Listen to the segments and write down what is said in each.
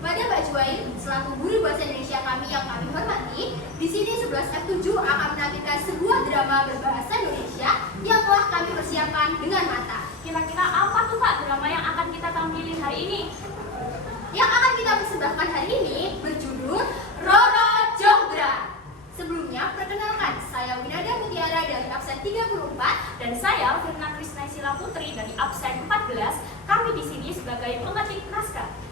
Kepada Mbak Juwain, selaku guru bahasa Indonesia kami yang kami hormati, di sini 11F7 akan menampilkan sebuah drama berbahasa Indonesia yang telah kami persiapkan dengan matang. Kira-kira apa tuh Kak drama yang akan kita tampilin hari ini? Yang akan kita persembahkan hari ini berjudul Roro Jonggrang. Sebelumnya, perkenalkan, saya Winada Mutiara dari absen 34 Dan saya Firna Krisnaisila Putri dari absen 14. Kami di sini sebagai pengetik naskah.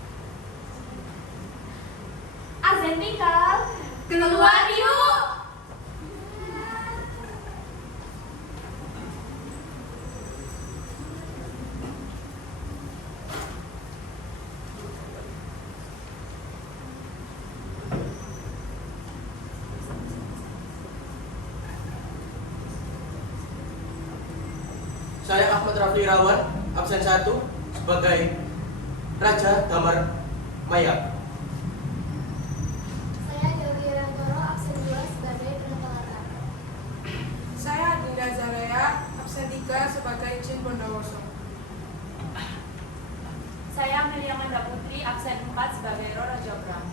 Arzentikal, keluar yuk! Saya Ahmad Rafli Irawan, absen 1 sebagai Raja Damar Maya. Saya Dewi Rantoro, absen 2 sebagai penata latar. Saya Dinda Zalea, absen 3 sebagai Jin Bondowoso. Saya Melia Manda Putri, absen 4 sebagai Roro Jonggrang.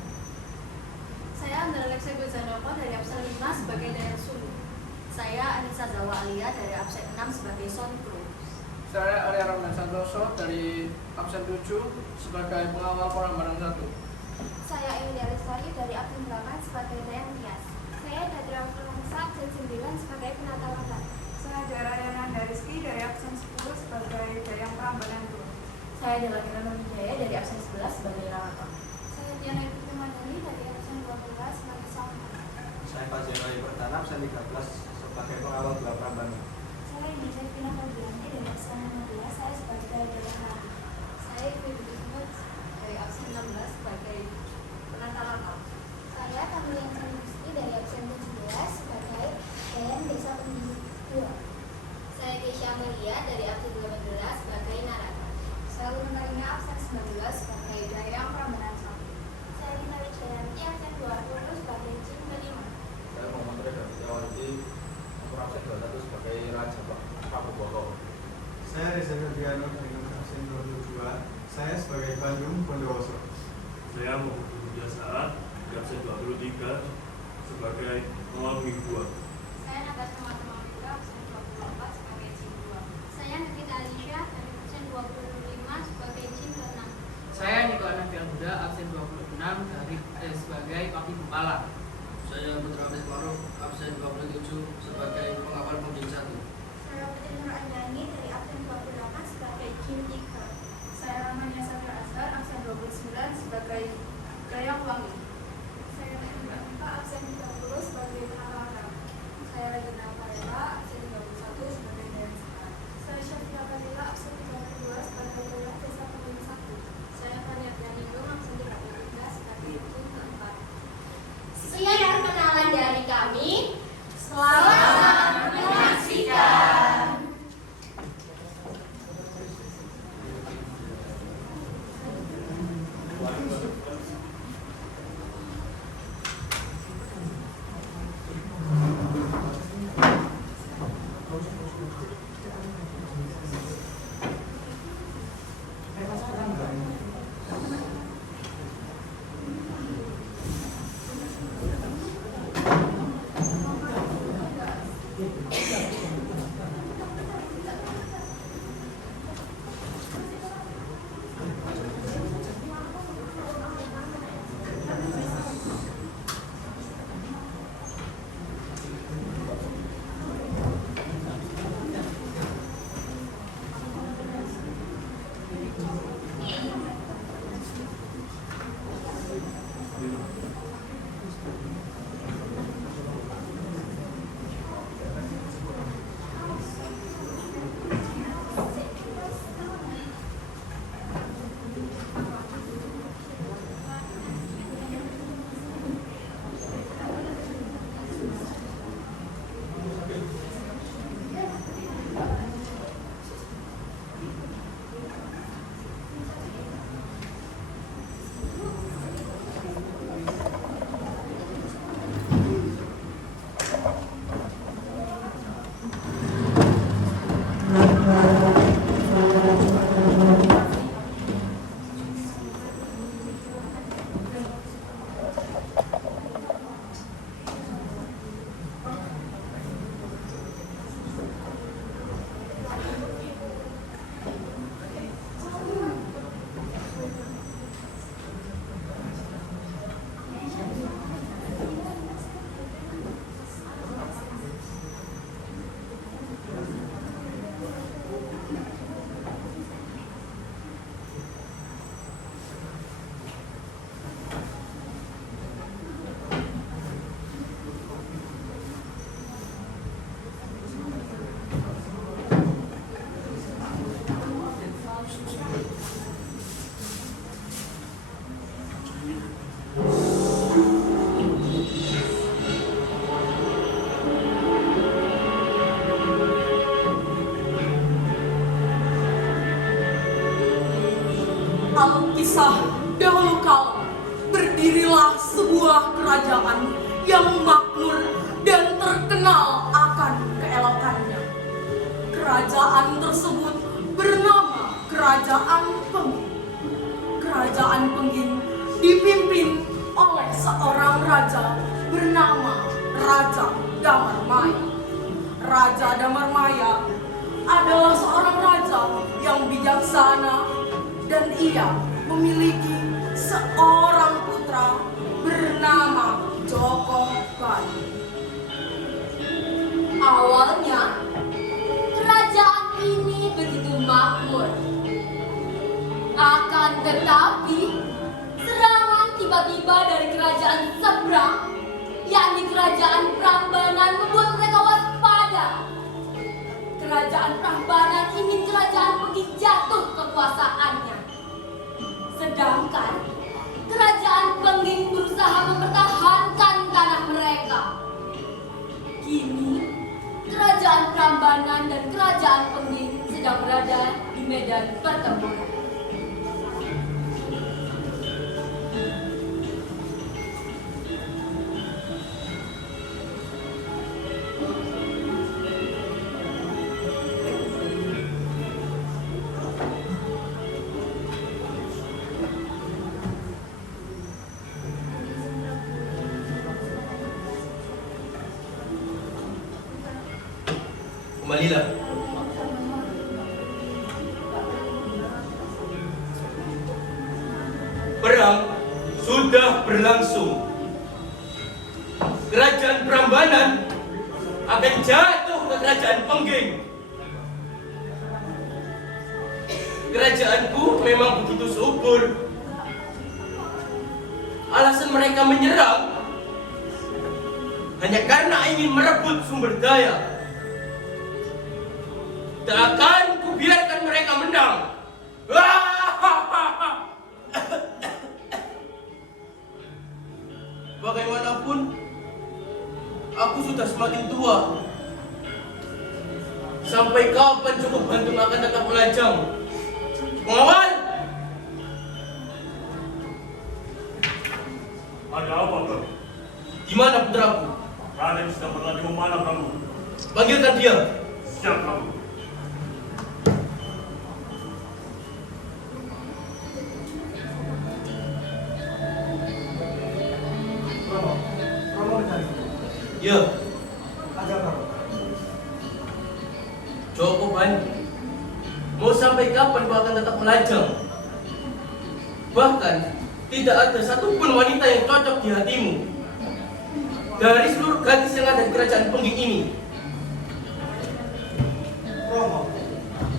Saya Andreleksa Guzanoko dari absen 5 sebagai Dayak Sulu. Saya Anissa Zawa Alia dari absen 6 sebagai Son Kru. Saya Arya Ramdan Santoso dari absen 7 sebagai pengawal Prambanan 1. Saya Emilia Lestari dari absen 8 sebagai Dayang Tias. Saya Dadra Firmansa, absen 9 sebagai penata latar. Saya Dara Yananda Rizky dari absen 10 sebagai Dayang Prambanan 2. Saya Dela Kirana Wijaya dari absen 11 sebagai Raraton. Saya Diana Putri Mandani dari absen 12 sebagai Salma. Saya Fajar Rai Pertana, absen 13 sebagai pengawal dua Prambanan. Saya Indonesia Vina Fabianti dari absen 15, saya sebagai Dayang Hari. Saya Ibu Dismut dari absen 16 sebagai penata latar. Saya Kamil Rizky dari absen 17 sebagai Dayang Desa Pendidik 2. Saya Keisha Amelia dari absen 18 sebagai narator. Saya Lunarina absen 19 sebagai Dayang Prambanan 1. Saya Lina Wijayanti absen 20 sebagai Jin kelima. Saya Muhammad Reda Setiawati, absen 21 sebagai Raja Paku Boko. Saya Reza Ferdiano dengan absen 22, saya sebagai Bandung Bondowoso. Saya Muhammad Biasa, absen 23 sebagai pengawal Minggu. Saya Natasha Matematika absen 24 sebagai Jin 2. Saya Nikita Alicia dari absen 25 sebagai Jin ke-6. Saya Niko Anafian Buddha, absen 26 dari sebagai Papi Bukala. Saya Putra Abis Maruf, absen 27 sebagai pengawal Pembina 1. Saya Putri Nur Andani dari absen 28 sebagai Jin 3. Saya Ramania Safir Azhar, absen 29 sebagai Dayang Wangi. Saya Mbak Mika absen 30 sebagai penata latar. Saya Regina Farela, absen 31 sebagai Dayang Sekar. Saya Syafira Fadila absen 32 sebagai Dayang Desa Pembina 1. Saya Fania Pianidung absen 33 sebagai Jin ke-4. Sekian Perkenalan dari kami. Selamat menyaksikan. kisah dahulu kala berdirilah sebuah kerajaan yang makmur dan terkenal akan keelokannya. Kerajaan tersebut bernama Kerajaan Pengging. Kerajaan Pengging dipimpin oleh seorang raja bernama Raja Damarmaya. Raja Damarmaya adalah seorang raja yang bijaksana dan ia memiliki seorang putra bernama Joko Bayu. Awalnya, kerajaan ini begitu makmur. Akan tetapi, serangan tiba-tiba dari kerajaan seberang, yakni kerajaan Prambanan, membuat mereka waspada. Kerajaan Prambanan ingin kerajaan Pengging jatuh kekuasaannya. Sedangkan kerajaan Pengging berusaha mempertahankan tanah mereka. Kini, kerajaan Prambanan dan kerajaan Pengging sedang berada di medan pertempuran. Kembalilah. Perang sudah berlangsung. Kerajaan Prambanan akan jatuh ke kerajaan Pengging. Kerajaanku memang begitu subur. Alasan mereka menyerang hanya karena ingin merebut sumber daya. Tak akan kubiarkan mereka menang. Bagaimanapun, aku sudah semakin tua. Sampai kapan cukup bantung akan tetap melajang? Pengawal! Ada apa, Bro? Di mana putraku? Raden sedang berlatih memanah, Prabu. Panggilkan dia. Siap, Prabu. Romo mencari. Ya, Ada apa? Joko Bayu. Mau sampai kapan kau akan tetap melajang? Bahkan, tidak ada satupun wanita yang cocok di hatimu. Dari seluruh gadis yang ada di kerajaan Pengging ini.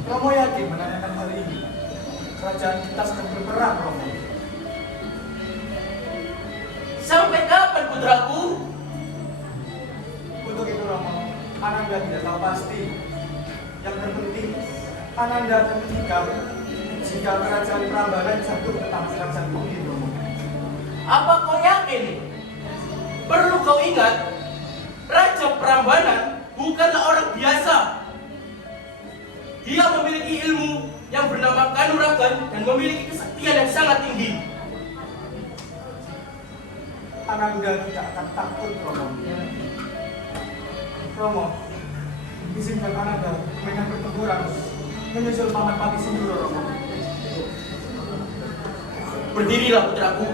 Romo yakin menanyakan hal ini. Kerajaan kita sedang berperang, Romo. Sampai kapan putraku? Untuk itu, Romo, Ananda tidak tahu pasti. Yang terpenting, Ananda akan menikah jika kerajaan Prambanan jatuh ke tangan kerajaan Pengging, Romo. Apa kau yakin? Perlu kau ingat, Raja Prambanan bukanlah orang biasa. Dia memiliki ilmu yang bernama Kanuragan dan memiliki kesaktian yang sangat tinggi. Ananda tidak akan takut, Romo. Romo, izinkan Ananda menyambut pertempuran menyusul Paman Pati Sinduro, Romo. Berdirilah putraku.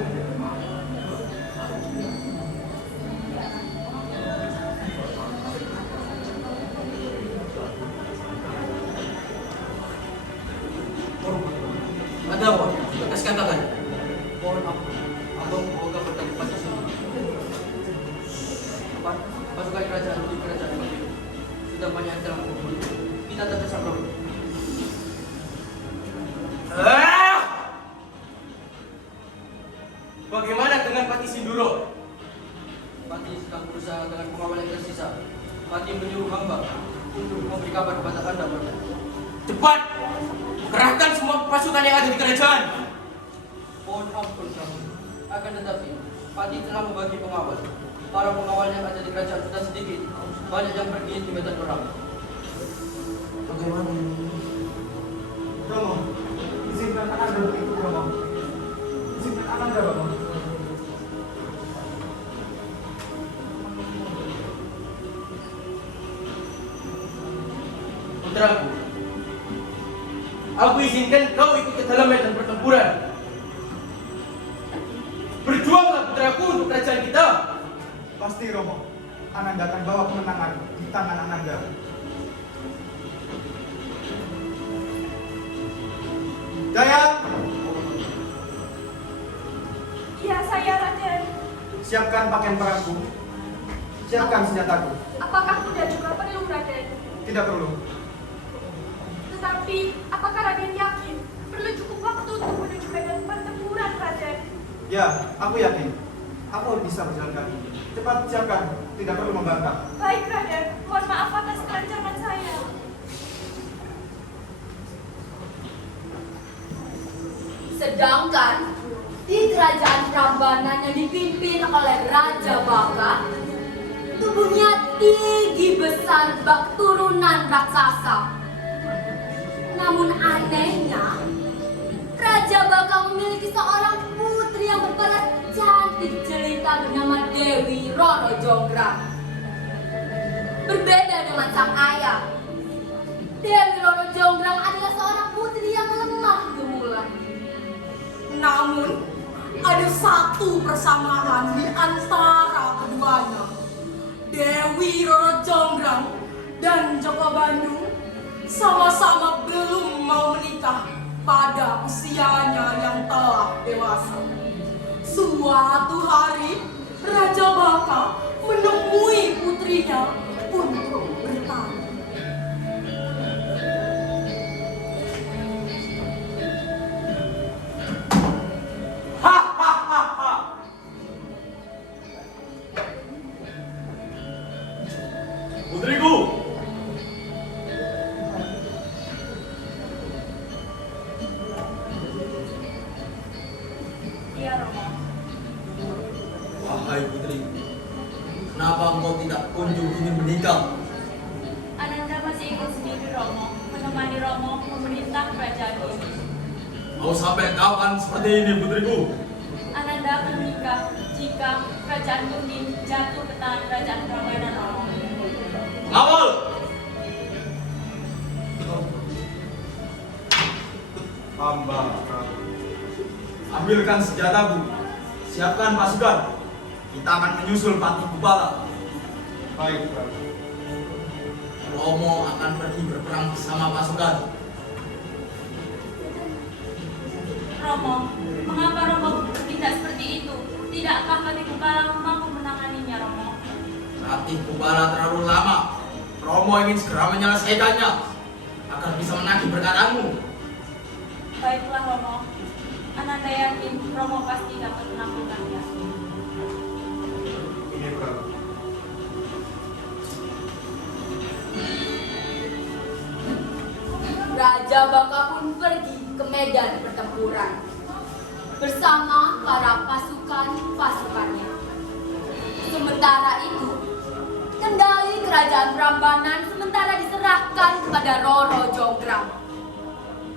Ada apa? Lekas katakan. Mohon ampun, Abang Boga bertemu Pati Sinduro. Pasukan kerajaan di kerajaan Pengging sudah banyak dalam kumpul. Kita terdesak, Prabu. Bagaimana dengan Pati Sinduro? Pati sedang berusaha dengan pengawal yang tersisa. Pati menyuruh hamba untuk memberi kabar kepada Anda, Prabu. Cepat! Kerahkan semua pasukan yang ada di kerajaan. Mohon ampun, Prabu. Akan tetapi, Pati telah membagi pengawal. Para pengawal yang ada di kerajaan sudah sedikit. Banyak yang pergi di medan perang. Bagaimana? Romo, izinkan Ananda begitu, Romo. putraku. Aku izinkan kau ikut ke dalam medan pertempuran. Berjuanglah putraku untuk kerajaan kita. Pasti Romo, Ananda akan bawa kemenangan di tangan Ananda. Dayang, Iya, saya Raden. siapkan pakaian perangku. Siapkan senjataku. Apakah kuda juga perlu, Raden? Tidak perlu. Tetapi, apakah Raden yakin perlu cukup waktu untuk menuju medan pertempuran, Raden? Ya, aku yakin. Aku bisa berjalan kaki. Cepat siapkan, tidak perlu membantah. Baik, Raden. Mohon maaf atas kelancaran saya. Sedangkan di kerajaan Prambanan yang dipimpin oleh Raja Baka, tubuhnya tinggi besar bak turunan raksasa. Namun anehnya, Raja Baka memiliki seorang putri yang berparas cantik jelita bernama Dewi Roro Jonggrang. Berbeda dengan sang ayah, Dewi Roro Jonggrang adalah seorang putri yang lemah gemulai. Namun, ada satu persamaan di antara keduanya. Dewi Roro Jonggrang dan Joko Bandung sama-sama belum mau menikah pada usianya yang telah dewasa. Suatu hari, Raja Baka menemui putrinya untuk bertanya. Putriku, Iya, Romo. Wahai putri, kenapa engkau tidak kunjung ingin menikah? Ananda masih ingin sendiri, Romo, menemani Romo memerintah kerajaan ini. mau sampai kapan seperti ini putriku? Ananda akan menikah jika kerajaan Kuning jatuh ke tangan kerajaan Prambanan, Romo. Ngawal! Hamba, ambilkan senjataku. Siapkan pasukan. Kita akan menyusul Patih Kupala. Baik, Prabu. Romo akan pergi berperang bersama pasukan. Romo, mengapa Romo bertindak seperti itu? Tidakkah Patih Kupala mampu menanganinya, Romo? Patih Kupala terlalu lama. Romo ingin segera menyelesaikannya agar bisa menagih perkataanmu. Baiklah, Romo. Ananda yakin Romo pasti dapat melakukannya. Ini Prabu. Raja Baka pun pergi ke medan pertempuran bersama para pasukan-pasukannya. Sementara itu, kendali kerajaan Prambanan sementara diserahkan kepada Roro Jonggrang.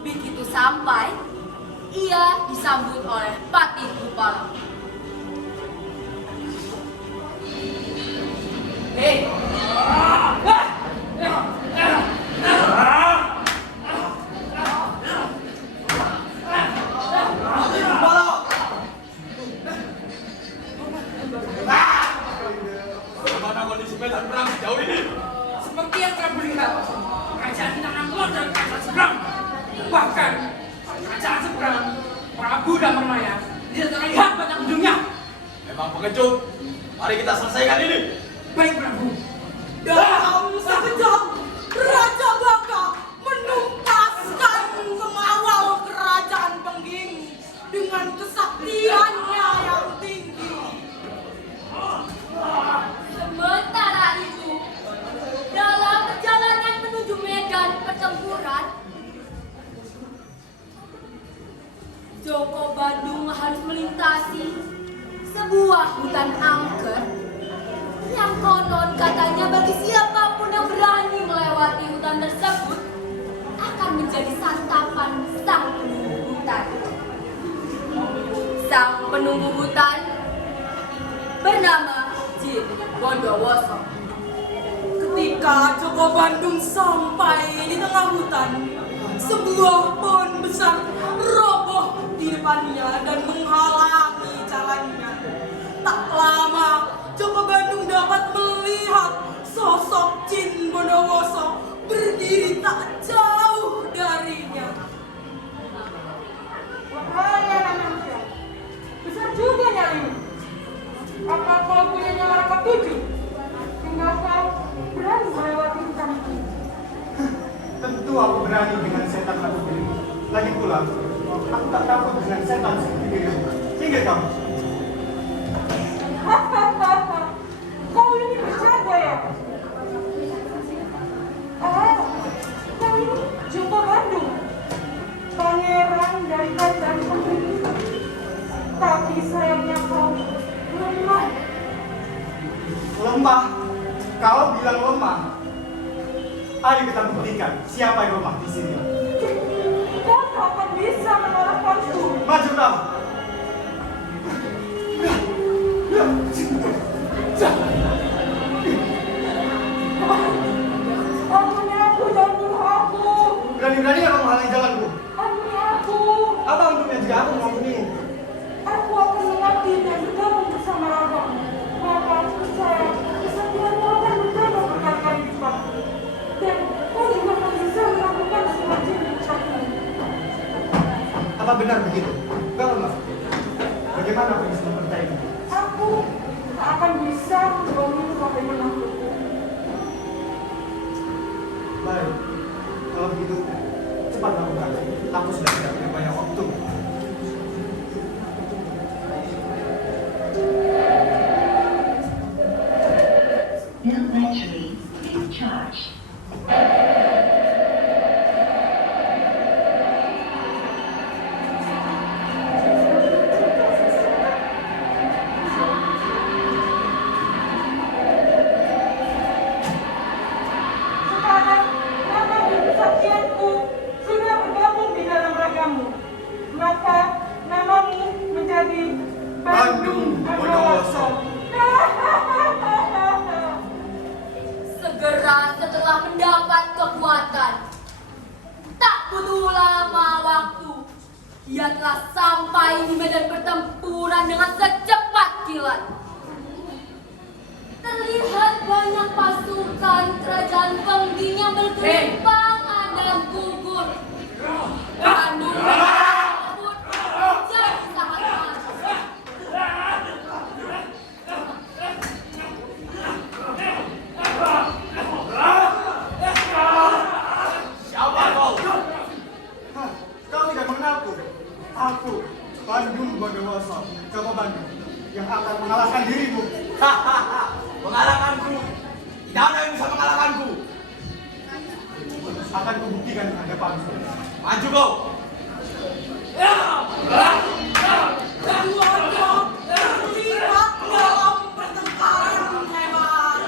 Begitu sampai, ia disambut oleh Patih Kupala. Hei! Bagaimana kondisi medan perang sejauh ini? Seperti yang Prabu lihat, kerajaan kita keluar dari kerajaan seberang. Bahkan kerajaan seberang, Prabu dan Permaya tidak terlihat banyak ujungnya. Memang pengecut. Mari kita selesaikan ini. Baik, Prabu. Dalam sekejap, Raja Baka menuntaskan pengawal kerajaan Pengging dengan kesaktiannya yang tinggi. Sementara itu, dalam perjalanan menuju medan pertempuran, Joko Bandung harus melintasi sebuah hutan angker yang konon katanya bagi siapapun yang berani melewati hutan tersebut akan menjadi santapan sang penunggu hutan. Sang penunggu hutan bernama Jin Bondowoso. Ketika Ketika Joko Bandung sampai di tengah hutan, sebuah pohon besar roboh di depannya dan menghalangi jalannya. Tak lama, Joko Bandung dapat melihat sosok Jin Bondowoso berdiri tak jauh darinya. Wahai anak manusia, besar juga nyalimu. Apa kau punya nyawa rangkap tujuh? Hingga kau berani melewati hutan ini. Tentu aku berani dengan setan aku diri. Lagi pula, aku tak takut dengan setan seperti dirimu. Singgir kamu. Hahaha, kau ini bercanda ya? Kau ini Joko Bandung, pangeran dari kerajaan Pembeli. Tapi sayangnya kau lemah. Lemah? Kau bilang lemah? Ayo kita buktikan siapa yang lemah di sini. Kau tak akan bisa mengalahkanku. Maju kau. Ampuni aku, jangan bunuh aku. Berani-berani kamu menghalangi jalanku. Ampuni aku. Apa untungnya jika aku mengampunimu? Aku akan mengabdi dan bergabung bersama Ragamu. Maka aku percaya kesetiaanmu akan bertambah berkali-kali lipat. Dan kau juga akan bisa melakukan semua jenis ini. Apa benar begitu? Kau lemah. Bagaimana aku bisa mempercayaimu? Aku tak akan bisa membohongi sampai menangkapku. Baik, kalau begitu cepat lakukan. Aku sudah tidak punya banyak waktu. New battery is charged. Sekarang, nama dan kesaktianku sudah bergabung di dalam ragamu. Maka namamu menjadi Bandung Bondowoso. Segera setelah mendapat kekuatan, tak butuh lama waktu, ia telah sampai di medan pertempuran dengan secepat kilat. Terlihat banyak pasukan kerajaan Pengging yang bergelimpangan dan gugur. Bandung tersebut menjadi sangat panas. Siapa kau? Hah, kau tidak mengenalku. Aku, Bandung Bondowoso, Joko Bandung, yang akan mengalahkan dirimu. Hahaha, mengalahkanku. Tidak ada yang bisa mengalahkanku. Akan kubuktikan di hadapanmu. Maju kau. Keduanya terlibat dalam pertengkaran hebat.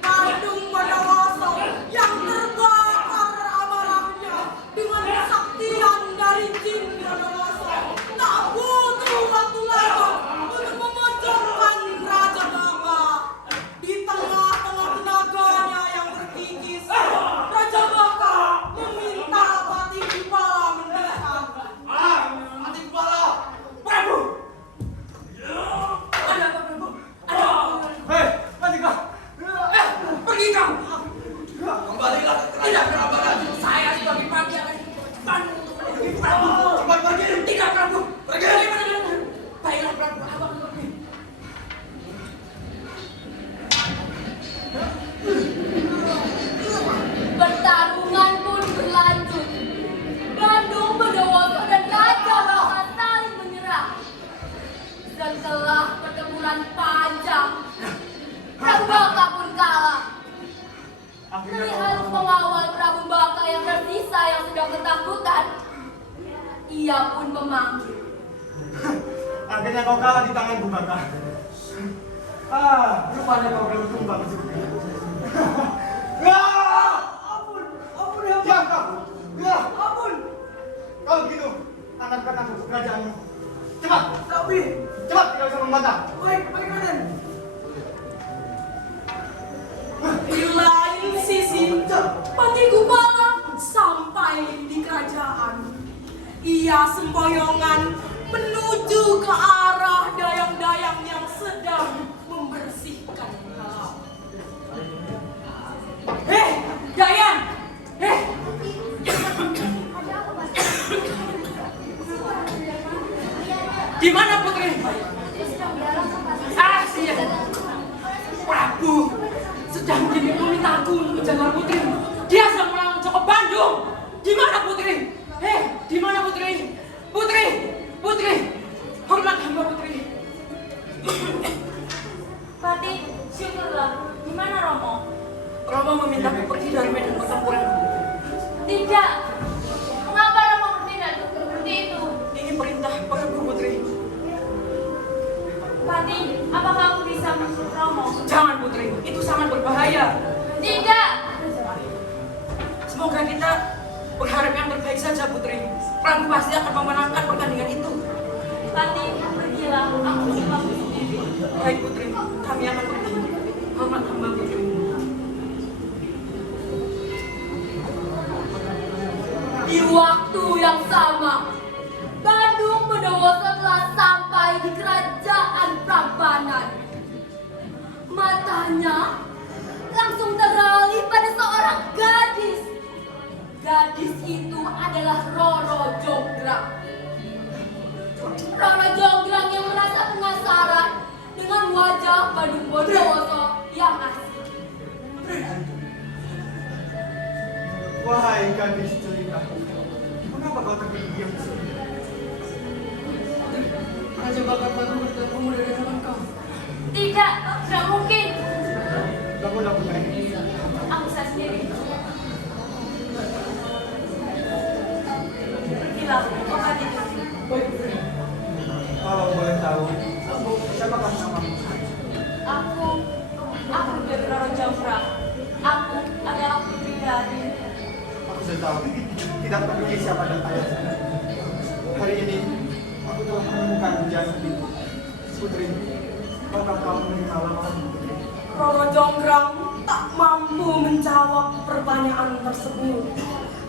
Bandung Bondowoso yang terbakar amarahnya dengan kesaktian dari Jin Bondowoso tak butuh waktu lama untuk memojokkan Raja Baka. Di tengah-tengah tenaganya yang berkikis, Raja Baka meminta Pati Kepala mendekat. Mati kepala. Prabu! Ada apa, Prabu? Ada apa? Hei, mati kau. Pergi kau! Kembalilah ke kerajaan Prambanan. Saya sebagai pagi akan Bandung untuk menemui Prabu. Cepat pergi. Tidak, Prabu. Pergi. Bagaimana denganmu? Baiklah, Prabu. Abang pergi. Pertarungan pun berlanjut. Bandung Bondowoso dan Raja Baka saling menyerang. Setelah pertempuran panjang, Prabu Baka pun kalah. Melihat pengawal Prabu Baka yang tersisa yang sedang ketakutan, ia pun memanggil. Akhirnya kau kalah di tanganku, Baka. Rupanya kau belum tumbang juga. Ampun ya. Diam kamu. Ampun. Kalau begitu, antarkan aku ke kerajaanmu. Cepat. Tapi. Cepat, tidak usah membantah. Baik, Raden. Di lain sisi ia sempoyongan menuju ke arah dayang-dayang yang sedang membersihkan kalam. Dayang! Di mana putri? Siap. Prabu sedang memintaku untuk menjaga putri. Dia sedang melawan Joko Bandung. Di mana putri? Di mana putri? Putri, hormat hamba putri. Patih, syukurlah. Di mana Romo? Romo memintaku pergi dari medan pertempuran. Tidak. Mengapa Romo bertindak seperti itu? Ini perintah Prabu putri. Patih, apakah aku bisa menurut Romo? Jangan putri, itu sangat berbahaya. Tidak. Semoga kita berharap yang terbaik saja putri. Prabu pasti akan memenangkan pertandingan itu. Patih, pergilah. Aku cuma sendiri. Baik putri, kami akan pergi. Hormat hamba putri. Di waktu yang sama, Bandung Bondowoso telah sampai di kerajaan Prambanan. Matanya langsung teralih pada seorang gadis. Gadis itu adalah Roro Jonggrang. Roro Jonggrang yang merasa penasaran dengan wajah Bandung Bondowoso yang asli. Wahai gadis jelita, mengapa kau terdiam di sini? Raja Bakar Batu bertemu dari hadapan kau. Tidak mungkin. Bangunlah putri. Aku bisa sendiri. Pergilah, kau mati. Baik putri. Kalau boleh tahu, siapakah namamu? Aku dari Roro Jonggrang. Aku adalah putri dari. Aku sudah tahu, tidak peduli siapa dan ayah. Hari ini, aku telah menemukan jasad itu. Putri, apakah kamu menerima lamaran putri? Roro Jonggrang tak mampu menjawab pertanyaan tersebut.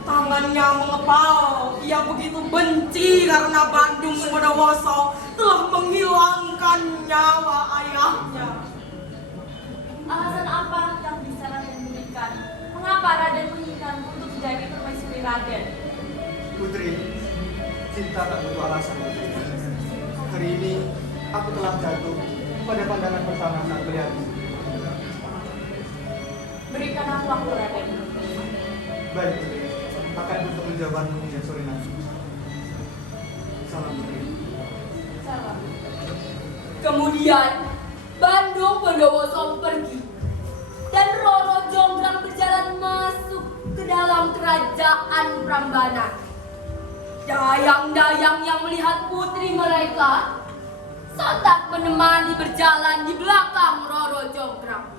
Tangannya mengepal. Ia begitu benci karena Bandung Bondowoso telah menghilangkan nyawa ayahnya. Alasan apa yang bisa Raden berikan? Mengapa Raden menginginkan untuk menjadi permaisuri Raden? Putri, cinta tak butuh alasan. Hari ini, aku telah jatuh pada pandangan pertama saat melihat. Berikan aku waktu Raden. Baik, Putri. Akan untuk menjawabmu ya sore nanti. Salam Putri. Salam. Kemudian Bandung Bondowoso pergi dan Roro Jonggrang berjalan masuk ke dalam kerajaan Prambanan. Dayang-dayang yang melihat putri mereka sontak menemani berjalan di belakang Roro Jonggrang.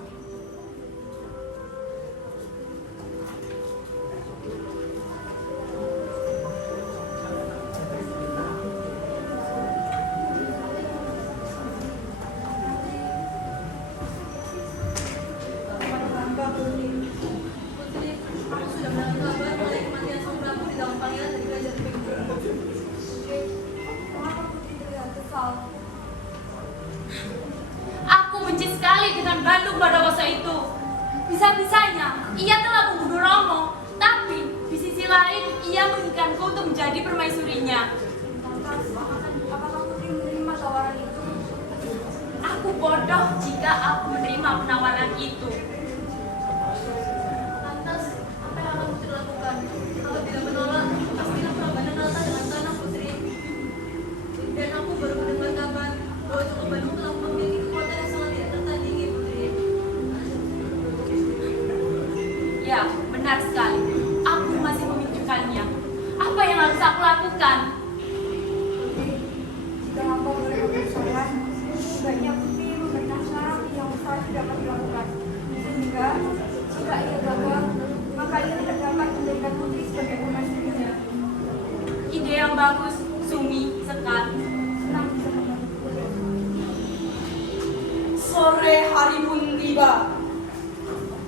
Aku benci sekali dengan Bandung Bondowoso itu. Bisa-bisanya ia telah membunuh Romo, tapi di sisi lain ia menginginkanku untuk menjadi permaisurinya. Apakah Putri menerima tawaran itu? Aku bodoh jika aku menerima penawaran itu. Lantas, apa yang akan Putri lakukan? Kalau tidak menolak, pastilah Prambanan rata dengan tanah Putri. Dan aku baru mendengar kabar bahwa Joko Bandung telah memiliki kekuatan yang sangat tidak tertandingi, Putri. Ya, benar sekali. Aku masih memikirkannya. Apa yang harus aku lakukan? Jika hamba boleh memberi saran, sebaiknya Putri memberikan syarat yang pasti dapat dilakukan. Sehingga, jika ia gagal, maka ia tidak dapat menjadikan Putri sebagai permaisurinya. Ide yang bagus, Sumi, sekali. Senang bisa membantu Putri. Sore hari pun tiba.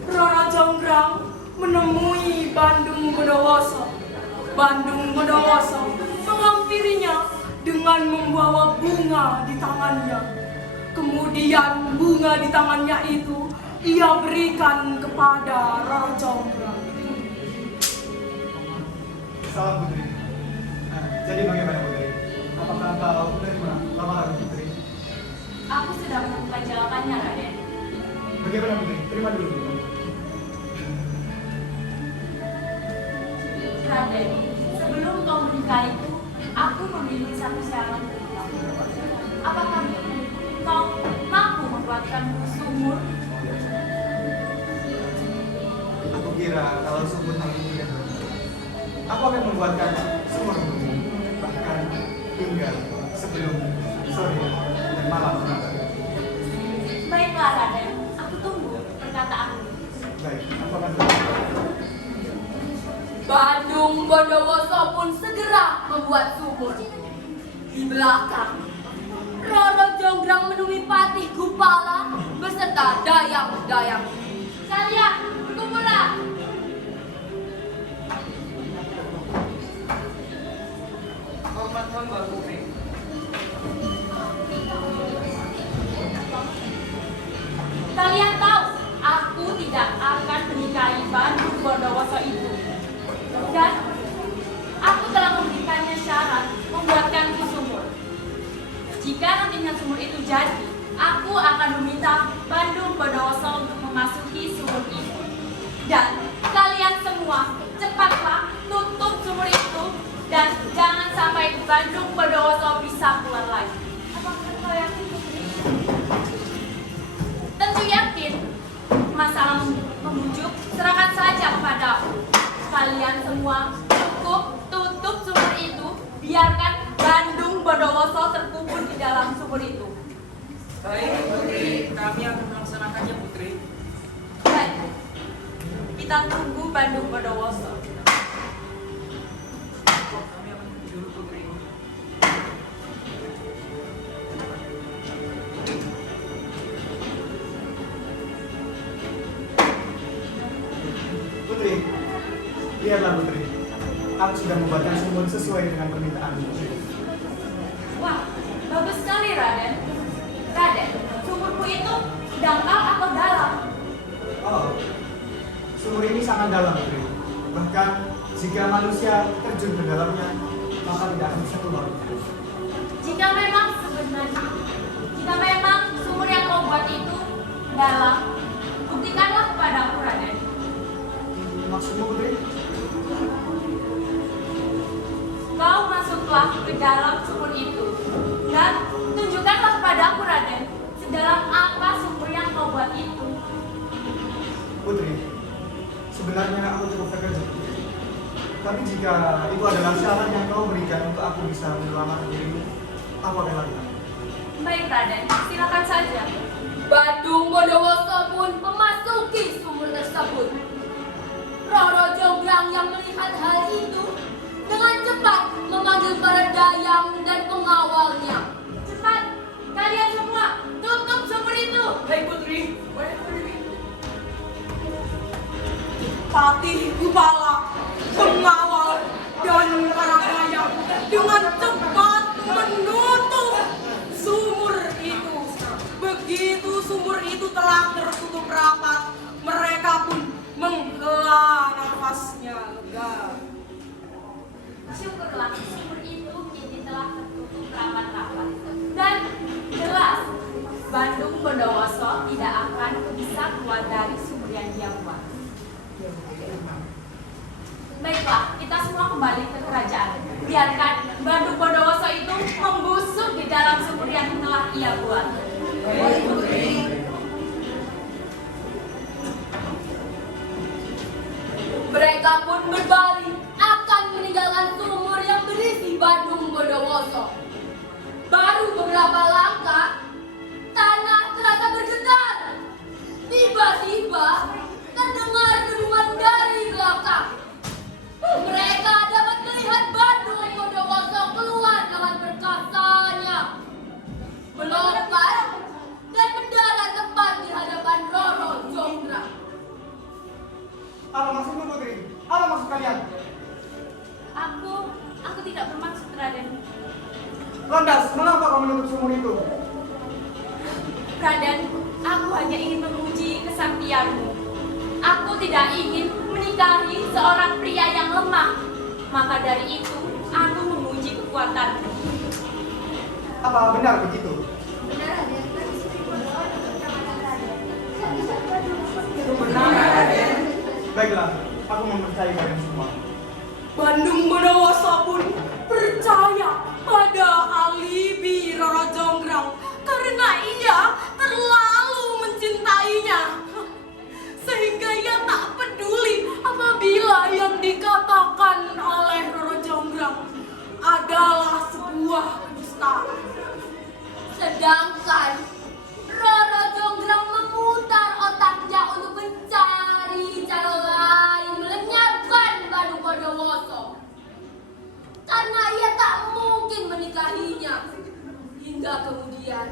Roro Jonggrang menemui Bandung Bondowoso. Bandung Bondowoso mengambil bunga di tangannya. Kemudian bunga di tangannya itu ia berikan kepada Roro Jonggrang. Salam Putri. Nah, jadi bagaimana Putri? Apakah kau menerima lamaran Putri? Aku sudah menemukan jawabannya, Raden. Bagaimana Putri? Terima dulu. Raden, sebelum kau menikahiku, aku memiliki satu syarat. Apakah kau mampu membuatkanku sumur? Aku kira kalau sumur ini mudah. Aku akan membuatkan sumur untukmu, bahkan hingga sebelum sore dan malam nanti. Baiklah, Raden. Aku tunggu perkataanmu. Baik, aku akan berdoa. Bandung Bondowoso pun segera membuat sumur. Di belakang, Roro Jonggrang menemui Patih Gupala beserta dayang-dayang. Kalian, berkumpullah. Hormat hamba Putri. Kalian tahu, aku tidak akan menikahi Bandung Bondowoso itu. Dan aku telah memberikannya syarat membuatkanku sumur. Jika nantinya sumur itu jadi, aku akan meminta Bandung Bondowoso untuk memasuki sumur itu. Dan kalian semua, cepatlah tutup sumur itu dan jangan sampai Bandung Bondowoso bisa keluar lagi. Apakah kau yakin, Putri? Tentu yakin. Masalah membujuk, serahkan saja kepadaku. Kalian semua cukup tutup sumur itu, biarkan Bandung Bondowoso terkubur di dalam sumur itu. Baik Putri, kami akan melaksanakannya Putri. Baik, kita tunggu Bandung Bondowoso. Kami akan pergi dulu Putri. Putri, lihatlah Putri. Aku sudah membuatkan sumur sesuai dengan permintaanmu. Wah, bagus sekali Raden. Raden, sumurmu itu dangkal atau dalam? Oh, sumur ini sangat dalam Putri. Bahkan jika manusia terjun ke dalamnya, maka tidak akan bisa keluar. Jika memang sumur yang kau buat itu dalam, buktikanlah kepada aku Raden. Maksudmu Putri? Kau masuklah ke dalam sumur itu dan tunjukkanlah kepada aku Raden, sedalam apa sumur yang kau buat itu. Putri, sebenarnya aku cukup terkejut. Tapi jika itu adalah syarat yang kau berikan untuk aku bisa menyelamatkan dirimu, aku akan lakukan. Baik Raden, silakan saja. Bandung Bondowoso pun memasuki sumur tersebut. Roro Jonggrang yang melihat hal itu dengan cepat memanggil para dayang dan pengawalnya. Cepat, kalian semua tutup sumur itu. Baik Putri, baik Putri. Patih Gupala, pengawal, dan para dayang dengan cepat menutup sumur itu. Begitu sumur itu telah tertutup rapat, mereka pun menghela nafasnya lega. Syukurlah sumur itu kini telah tertutup rapat-rapat. Dan jelas, Bandung Bondowoso tidak akan bisa keluar dari sumur yang dia buat. Baiklah, kita semua kembali ke kerajaan. Biarkan Bandung Bondowoso itu membusuk di dalam sumur yang telah ia buat. Baik Putri. Mereka pun berbalik akan meninggalkan sumur yang berisi Bandung Bondowoso. Baru beberapa langkah, tanah terasa bergetar. Tiba-tiba terdengar dentuman dari belakang. Mereka dapat melihat Bandung Bondowoso keluar dengan perkasanya, melompat dan mendarat tepat di hadapan Roro Jonggrang. Apa maksudmu Putri? Apa maksud kalian? Aku tidak bermaksud Raden. Lantas, mengapa kau menutup sumur itu? Raden, aku hanya ingin menguji kesaktianmu. Aku tidak ingin menikahi seorang pria yang lemah. Maka dari itu, aku menguji kekuatanmu. Apa benar begitu? Benar, Raden. Benar, Raden. Baiklah, aku mempercayai kalian semua. Bandung Bondowoso pun percaya pada alibi Roro Jonggrang karena ia terlalu mencintainya. Sehingga ia tak peduli apabila yang dikatakan oleh Roro Jonggrang adalah sebuah kedustaan. Sedangkan Roro Jonggrang memutar otaknya untuk mencari cara lain melenyapkan Bandung Bondowoso. Karena ia tak mungkin menikahinya. Hingga kemudian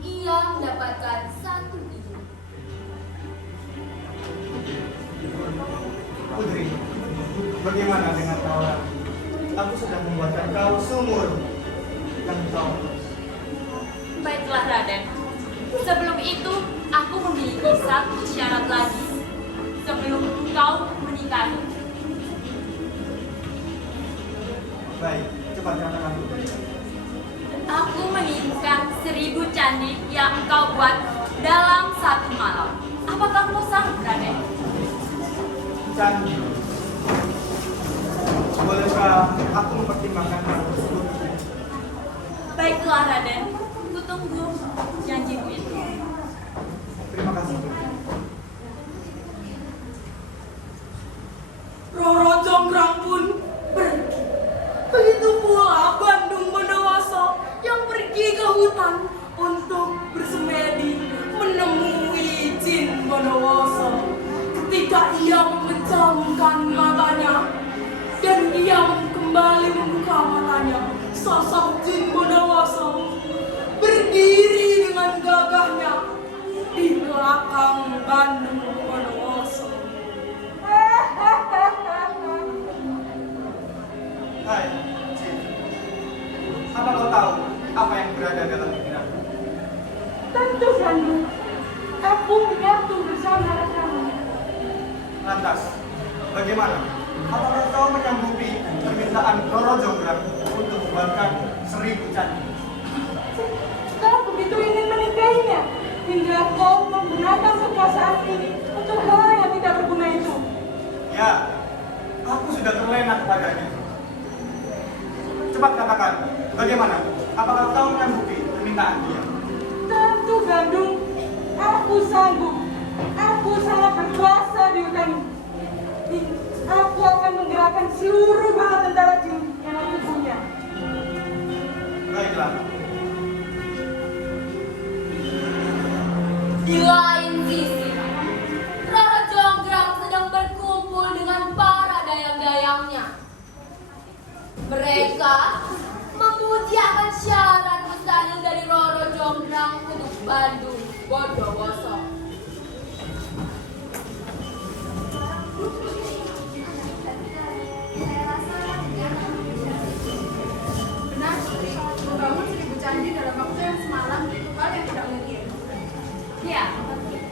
ia mendapatkan satu ide. Putri, bagaimana dengan tawaran? Aku sudah membuatkan kau sumur yang kau. Baiklah, Raden. Sebelum itu, aku memiliki satu syarat lagi. Sebelum engkau menikahi. Baik, cepat katakan. Aku menginginkan 1000 candi yang engkau buat dalam 1 malam. Apakah kau sanggup, Raden? Candi. Bolehkah aku mempertimbangkan hal tersebut? Baiklah, Raden. Kutunggu janjimu itu. Terima kasih. Roro Jonggrang pun pergi. Begitu pula Bandung Bondowoso yang pergi ke hutan untuk bersemedi menemui Jin Bondowoso. Ketika ia memejamkan matanya dan ia kembali membuka matanya, sosok Jin Bondowoso berdiri dengan gagahnya di belakang Bandung Bondowoso. Hai, Jin. Apa kau tahu apa yang berada dalam pikiranku? Tentu, Bandung. Aku menyatu bersama kamu. Lantas, bagaimana? Apakah kau menyanggupi permintaan Roro Jonggrang untuk membuatkan 1000 candi? Kau begitu ingin menikahinya hingga kau menggunakan kekuasaan ini untuk hal yang tidak berguna itu. Ya, aku sudah terlena kepadanya. Cepat katakan, bagaimana? Apakah kau menyanggupi permintaan dia? Tentu, Bandung. Aku sanggup. Aku sangat berkuasa di hutan ini. Aku akan menggerakkan seluruh bala tentara jin yang aku punya. Baiklah. Di lain sisi, Roro Jonggrang sedang berkumpul dengan para dayang-dayangnya. Mereka memuji akan syarat mustahil dari Roro Jonggrang untuk Bandung Bondowoso. Benar, Putri. Membangun 1000 candi dalam waktu yang semalam itu hal yang tidak mungkin. Ya,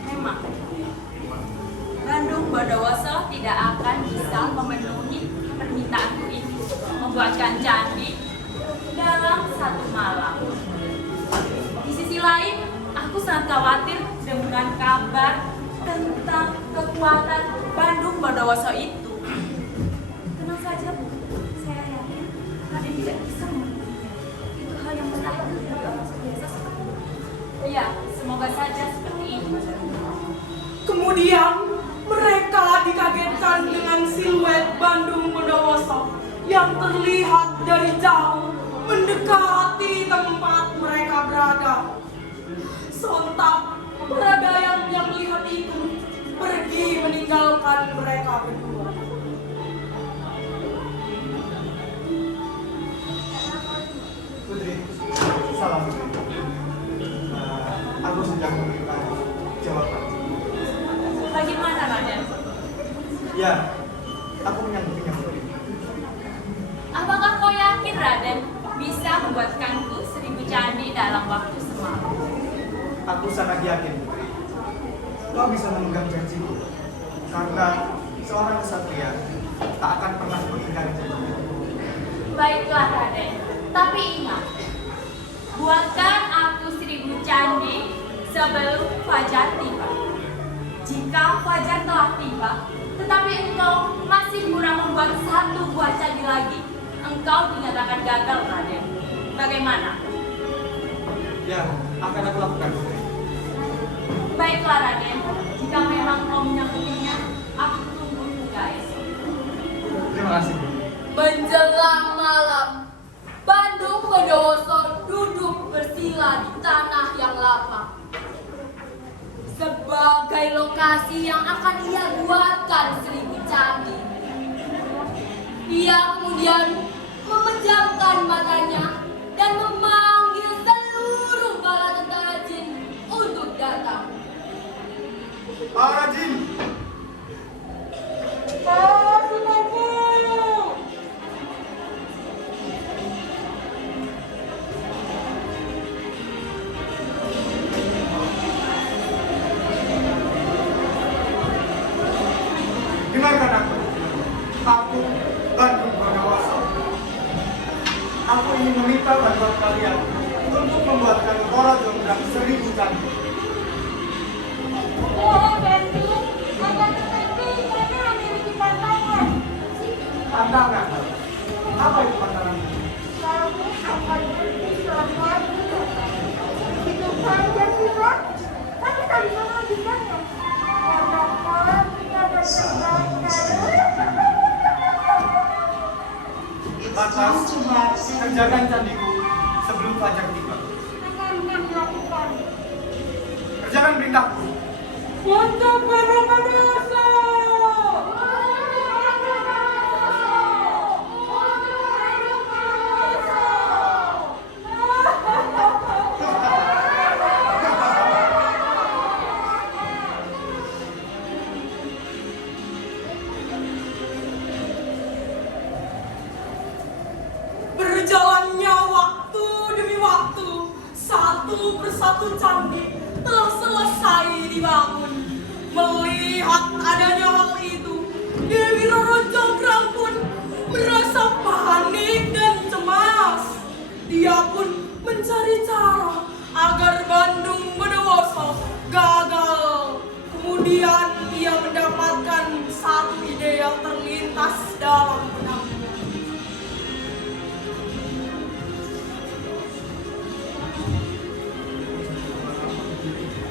memang. Bandung Bondowoso tidak akan bisa memenuhi permintaanku itu, membuatkan candi dalam 1 malam. Di sisi lain, aku sangat khawatir dengan kabar tentang kekuatan Bandung Bondowoso itu. Tenang saja, Bu. Saya yakin Raden tidak bisa memenuhinya. Itu hal yang mustahil bagi orang biasa seperti itu. Iya, semoga saja seperti itu. Kemudian mereka dikagetkan dengan siluet Bandung Bondowoso yang terlihat dari jauh mendekati tempat mereka berada. Sontak peradaian yang melihat itu pergi meninggalkan mereka berdua. Putri, salam Putri. Aku sedang memberikan jawaban. Bagaimana, Raden? Ya, aku menyanggupinya Putri. Apakah kau yakin, Raden, bisa membuatkanku 1000 candi dalam waktu semalam. Aku sangat yakin, Putri, kau bisa memegang janjiku. Karena seorang kesatria tak akan pernah mengingkari janji. Baiklah Raden, tapi ingat, buatkan aku 1000 candi sebelum fajar tiba. Jika fajar telah tiba, tetapi engkau masih kurang membuat 1 buah candi lagi, engkau dinyatakan gagal, Raden. Bagaimana? Ya, akan aku lakukan, Putri. Baiklah Raden, jika memang kau menyangkutinya, aku tunggu hingga esok. Terima kasih, Bu. Menjelang malam, Bandung Bondowoso duduk bersila di tanah yang lapang. Sebagai lokasi yang akan ia buatkan 1000 candi. Ia kemudian memejamkan matanya dan memanggil seluruh bala tentara jin untuk datang. Para jin, Pasukanku! dengarkan aku. Aku Bandung Bondowoso. Aku ingin meminta bantuan kalian untuk membuatkan Roro Jonggrang 1000 candi. Oh, Bandung, akan tetapi kami memiliki pantangan. Tantangan. Apa itu tantangannya? Kamu akan berpisah itu saja sih, Bang. Kami tak bisa melanjutkannya. Katakan kita bersepakat. Lantas, kerjakan candiku sebelum fajar tiba. Akan dilakukan. Kerjakan perintahku. Untuk Bondowoso! Berjalannya waktu demi waktu, satu persatu candi telah selesai dibangun. Melihat adanya hal itu, Dewi Roro Jonggrang pun merasa panik dan cemas. Dia pun mencari cara agar Bandung Bondowoso gagal. Kemudian ia mendapatkan satu ide yang terlintas dalam benaknya.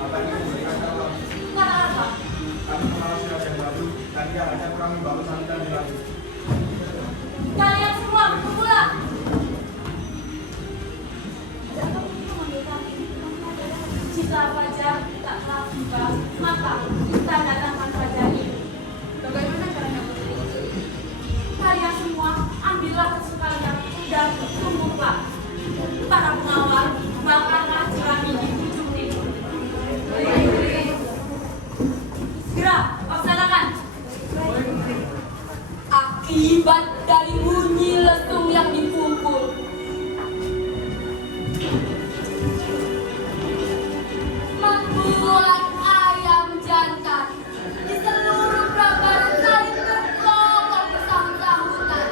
Apa ini memberikan uang? Kata apa? Kami mengawasi raja baru dan dia hanya kurang membangun salinan di langit. Kalian semua berkumpullah. Jika fajar tak telah tiba, maka kita datangkan fajar ini. Bagaimana caranya, Putri? Kalian semua ambillah sekalian dan tumbuklah. Para pengawal bakarlah jerami di ujung timur. Segera laksanakan. Akibat dari bunyi lesung yang dipukul, membuat ayam jantan di seluruh Prabaran saling berkokok bersambut-sambutan.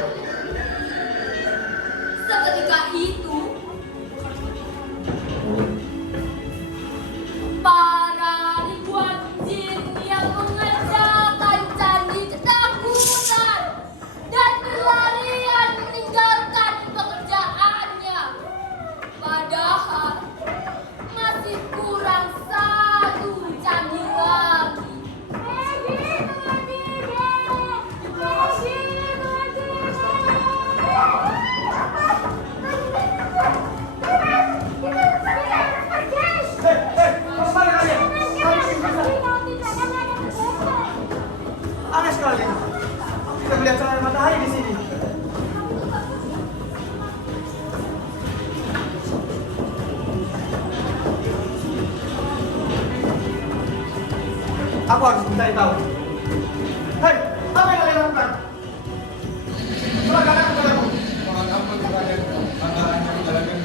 Seketika itu, para ribuan jin yang mengerjakan candi ketakutan dan berlarian meninggalkan pekerjaannya. Padahal masih kurang 1 candi lagi. Mau kemana kalian? Kami bisa. Aneh sekali. Kita melihat cahaya matahari di sini. Aku harus mencari tahu. Hei, apa yang kalian lakukan? Silakan aku padamu. Mohon ampun, Raden. Antara yang kami jalankan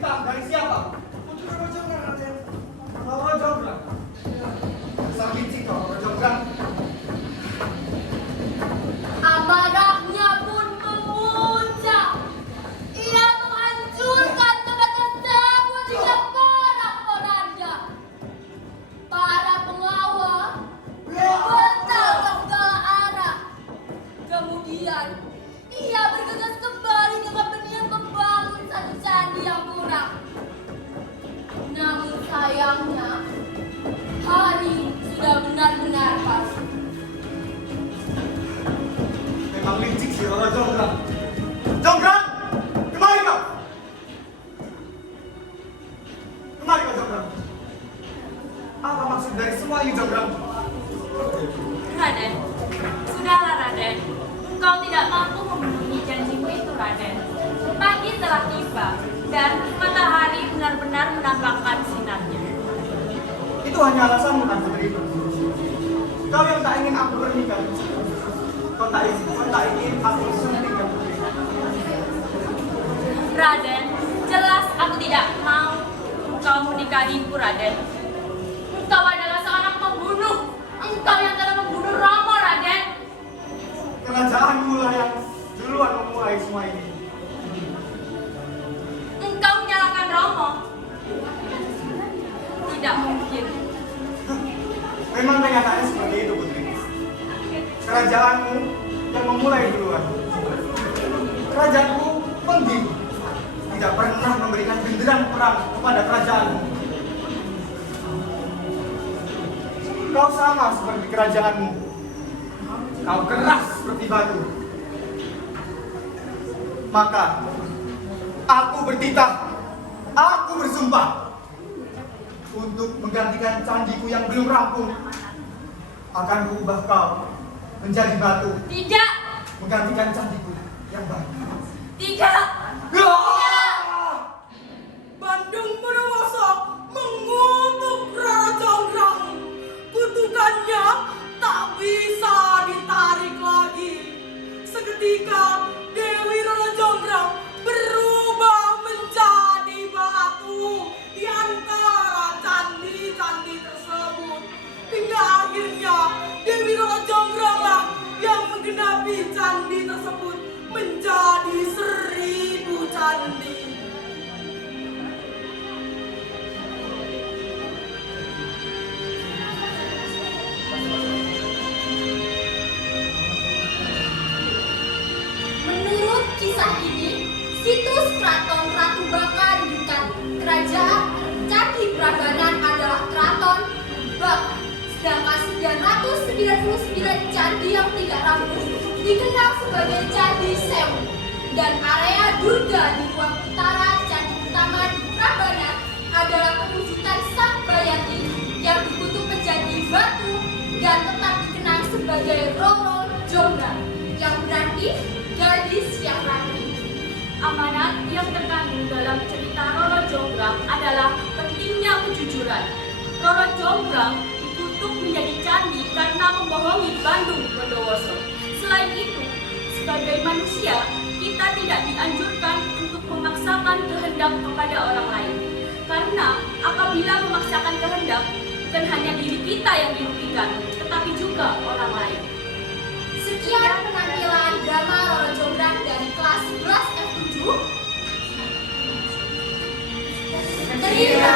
perintah dari siapa? Putri Roro Jonggrang, Raden. Roro Jonggrang. Besar licik kau, Roro Jonggrang. Amarahnya pun memuncak. Ia menghancurkan tempat tersebut hingga porak-poranda. Para pengawal berbentang ke segala arah. Kemudian ia bergegas kembali dengan berniat membangun satu candi yang kurang. Namun sayangnya hari sudah benar-benar pasti. Memang licik si Roro Jonggrang. Jonggrang, kemari kau. Kemari kau Jonggrang. Apa maksud dari semua ini Jonggrang? Raden, sudahlah Raden. Engkau tidak mampu memenuhi janjimu itu Raden. Pagi telah tiba dan matahari benar-benar menampakkan sinarnya. Itu hanya alasanmu kan Putri. Kau yang tak ingin aku bernikah. Kau tak ingin aku suntikkan Putri. Raden, jelas aku tidak mau engkau menikahiku Raden. Engkau adalah seorang pembunuh. Engkau yang telah membunuh Romo Raden. Kerajaanmu lah yang duluan memulai semua ini. Engkau menyalahkan Romo. Tidak mungkin. Memang kenyataannya seperti itu Putri. Kerajaanmu yang memulai duluan. Kerajaanku Penggi tidak pernah memberikan genderang perang kepada kerajaanmu. Kau sama seperti kerajaanmu. Kau keras seperti batu. Maka aku bertitah, aku bersumpah untuk menggantikan candiku yang belum rampung. Akan kuubah kau menjadi batu. Tidak. Menggantikan candiku yang baru. Tidak. Bandung Bondowoso mengutuk Roro Jonggrang. Kutukannya tak bisa ditarik lagi. Seketika Dewi Roro Jonggrang berubah menjadi batu di antara candi-candi tersebut. Hingga akhirnya Dewi Roro Jonggrang lah yang menggenapi candi tersebut menjadi 1000 candi. Menurut kisah ini, situs Keraton Ratu Baka didirikan kerajaan Candi Prambanan adalah Keraton Baka. Sedangkan 999 candi yang tidak rampung dikenal sebagai Candi Sewu. Dan area Durga di ruang utara candi utama di Prambanan adalah perwujudan Sang Bayati yang dikutuk menjadi batu dan tetap dikenal sebagai Roro Jonggrang, yang berarti gadis yang rapi. Amanat yang terkandung dalam cerita Roro Jonggrang adalah pentingnya kejujuran. Roro Jonggrang dikutuk menjadi candi karena membohongi Bandung Bondowoso. Selain itu, sebagai manusia, kita tidak dianjurkan untuk memaksakan kehendak kepada orang lain. Karena apabila memaksakan kehendak, bukan hanya diri kita yang dirugikan, tetapi juga orang lain. Sekian penampilan drama Roro Jonggrang dari kelas 11 F7. Terima